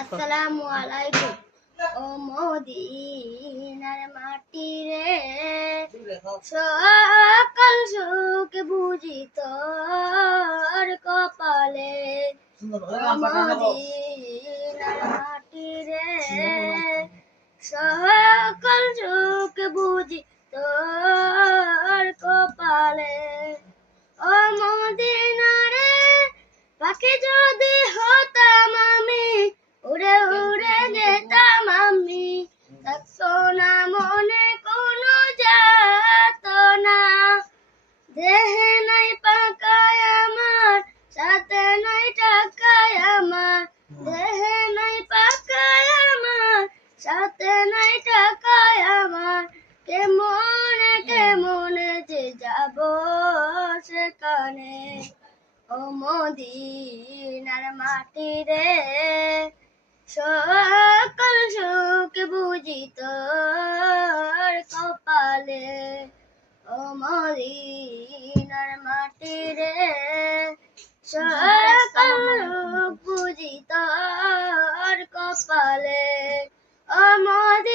আসসালামু আলাইকুম। ও মদিনার মাটি রে, সকল সুখ বুঝি তোর কপালে। ও মদিনার মাটি রে, সকল সুখ বুঝি তোর কপালে। ও মদিনারে পাখি যদি হতাম আমি, উড়ে উড়ে যেতাম আমি, থাকতো না মনে কোনো যাতনা। দেহে নাই পাকায় আমার, সাথে নাই টাকায় আমার, দেহে নাই পাকায় আমার, সাথে নাই টাকায় আমার, কেমনে কেমনে যে যাব সেখানে। ও মদিনার মাটি রে, সকল সুখ বুঝি তোর কপালে। ও মদিনার মাটি রে, সকল সুখ বুঝি তোর কপালে। ও মদিনার